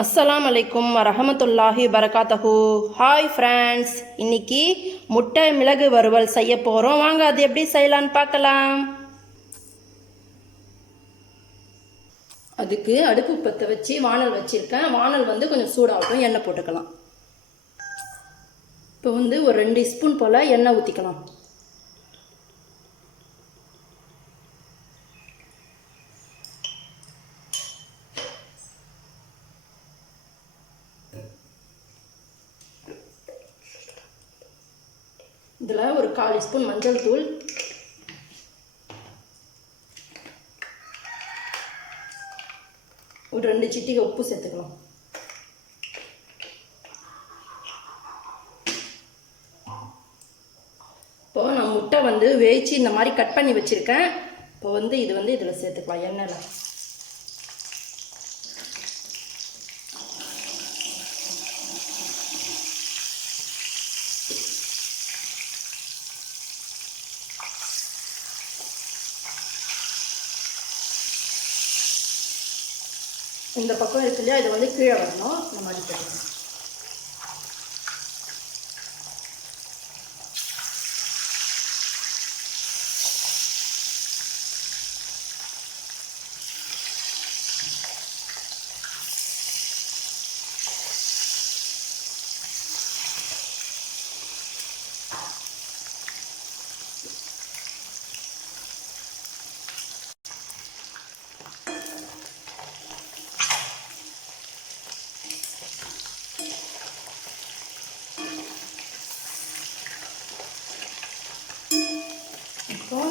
அஸ்ஸலாம் அலைக்கும் வரஹமத்துல்லாஹி வரகாத்தஹு. ஹாய் ஃப்ரெண்ட்ஸ், இன்னைக்கு முட்டை மிளகு வறுவல் செய்ய போகிறோம். வாங்க அது எப்படி செய்யலான்னு பார்க்கலாம். அதுக்கு அடுப்பு பற்ற வச்சு வானல் வச்சுருக்கேன். வானல் கொஞ்சம் சூடாகட்டும், எண்ணெய் போட்டுக்கலாம். இப்போ ஒரு 2 ஸ்பூன் போல் எண்ணெய் ஊற்றிக்கலாம். இதில் ஒரு 1/4 ஸ்பூன் மஞ்சள் தூள், ஒரு 2 சிட்டிகை உப்பு சேர்த்துக்கலாம். இப்போ நான் முட்டை வேய்ச்சி இந்த மாதிரி கட் பண்ணி வச்சுருக்கேன். இப்போ இது இதில் சேர்த்துக்கலாம் எண்ணெயில். இந்த பக்கம் இருக்கு இல்லையா, இது கீழே வரணும். இந்த மாதிரி போட்டுக்கணும்.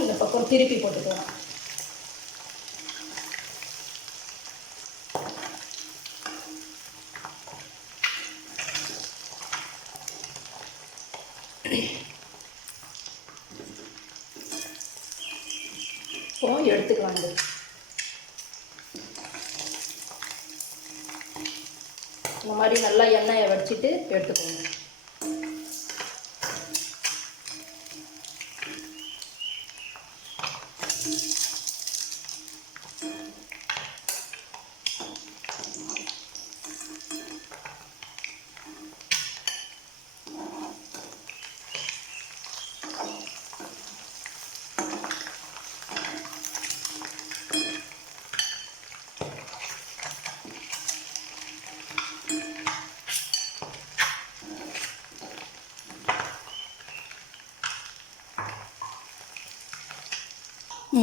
இந்த பக்கம் திருப்பி போட்டுக்கலாம். இப்போ எடுத்துக்கலாம். இந்த மாதிரி நல்லா எண்ணெயை வடிச்சிட்டு எடுத்துக்கோங்க.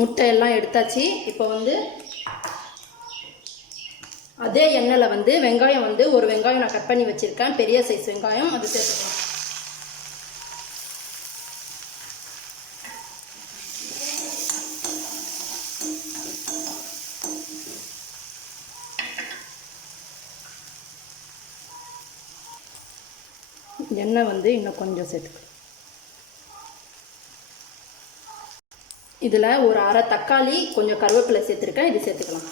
முட்டை எல்லாம் எடுத்தாச்சு. இப்போ அதே எண்ணெயில் வெங்காயம் ஒரு வெங்காயம் நான் கட் பண்ணி வச்சுருக்கேன், பெரிய சைஸ் வெங்காயம், அது சேர்த்துக்கலாம். எண்ணெய் இன்னும் கொஞ்சம் சேர்த்துக்கலாம். இதில் ஒரு அரை தக்காளி, கொஞ்சம் கருவேப்பிலை சேர்த்துருக்கேன், இது சேர்த்துக்கலாம்.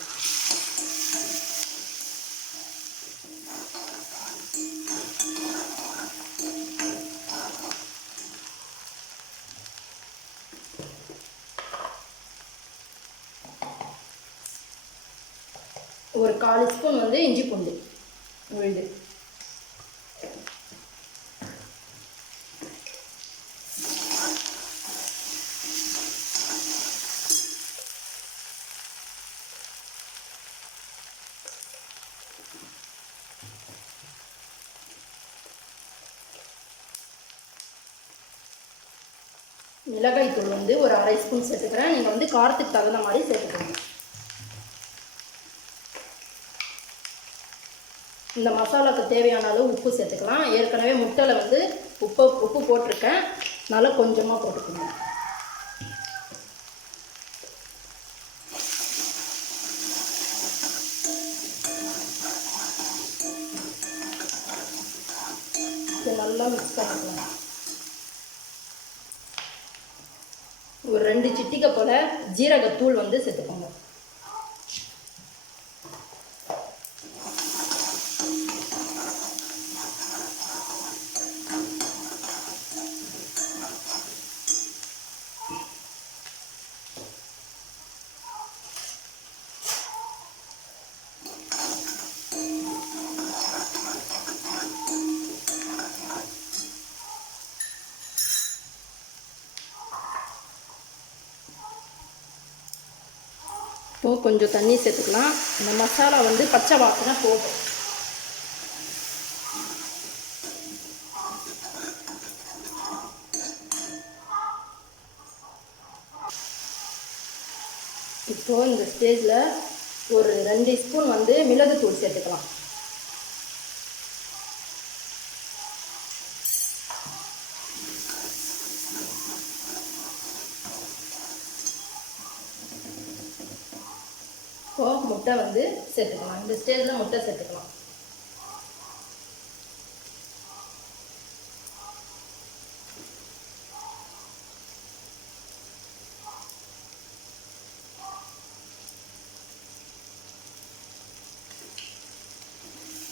ஒரு 1/4 ஸ்பூன் இஞ்சி பூண்டு விழுது. மிளகாய் தூள் ஒரு அரை ஸ்பூன் சேர்த்துக்கிறேன். நீங்கள் காரத்துக்கு தகுந்த மாதிரி சேர்த்துக்கோங்க. இந்த மசாலாவுக்கு தேவையான அளவு உப்பு சேர்த்துக்கலாம். ஏற்கனவே முட்டையில் உப்பு போட்டிருக்கேன், நல்லா கொஞ்சமாக போட்டுக்கணும். நல்லா மிக்ஸ் பண்ணிக்கலாம். ஒரு 2 சிட்டிகை போல் ஜீரகத்தூள் சேர்த்துக்கோங்க. கொஞ்சம் தண்ணி சேர்த்துக்கலாம். இந்த மசாலா வந்து பச்சை வாசனை போகும். இப்போது இந்த ஸ்டேஜில் ஒரு 2 ஸ்பூன் வந்து மிளகுத்தூள் சேர்த்துக்கலாம். இப்போது முட்டை வந்து சேர்த்துக்கலாம். இந்த ஸ்டேஜில் முட்டை சேர்த்துக்கலாம்.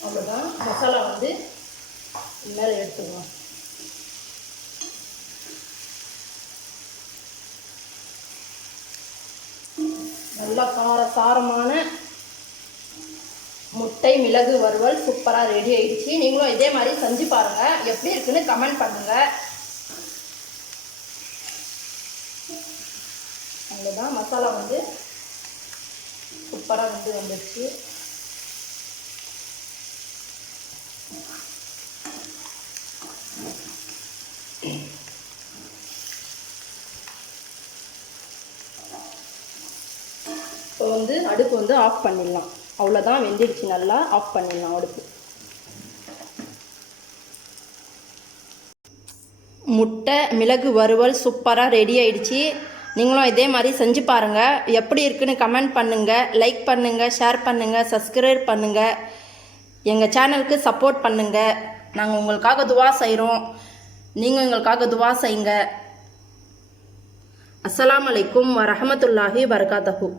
அவ்வளோதான், மசாலா வந்து மேலே எடுத்துக்கலாம். நல்லா காரமான முட்டை மிளகு வறுவல் சூப்பராக ரெடி ஆயிடுச்சு. நீங்களும் இதே மாதிரி செஞ்சு பாருங்கள், எப்படி இருக்குன்னு கமெண்ட் பண்ணுங்கள். அவ்வளோதான், மசாலா வந்து சூப்பராக வந்துடுச்சு. இப்போ வந்து அடுப்பு வந்து ஆஃப் பண்ணிடலாம். அவ்வளோதான், வெந்துடுச்சு. நல்லா ஆஃப் பண்ணிடலாம் அடுப்பு. முட்டை மிளகு வறுவல் சூப்பராக ரெடி ஆயிடுச்சு. நீங்களும் இதே மாதிரி செஞ்சு பாருங்கள், எப்படி இருக்குன்னு கமெண்ட் பண்ணுங்கள், லைக் பண்ணுங்கள், ஷேர் பண்ணுங்கள், சப்ஸ்கிரைப் பண்ணுங்கள், எங்கள் சேனலுக்கு சப்போர்ட் பண்ணுங்கள். நாங்கள் உங்களுக்காக துவா செய்கிறோம், நீங்கள் எங்களுக்காக துவா செய்யுங்க. அஸ்ஸலாமு அலைக்கும் வரஹ்மத்துல்லாஹி வபரகாத்துஹு.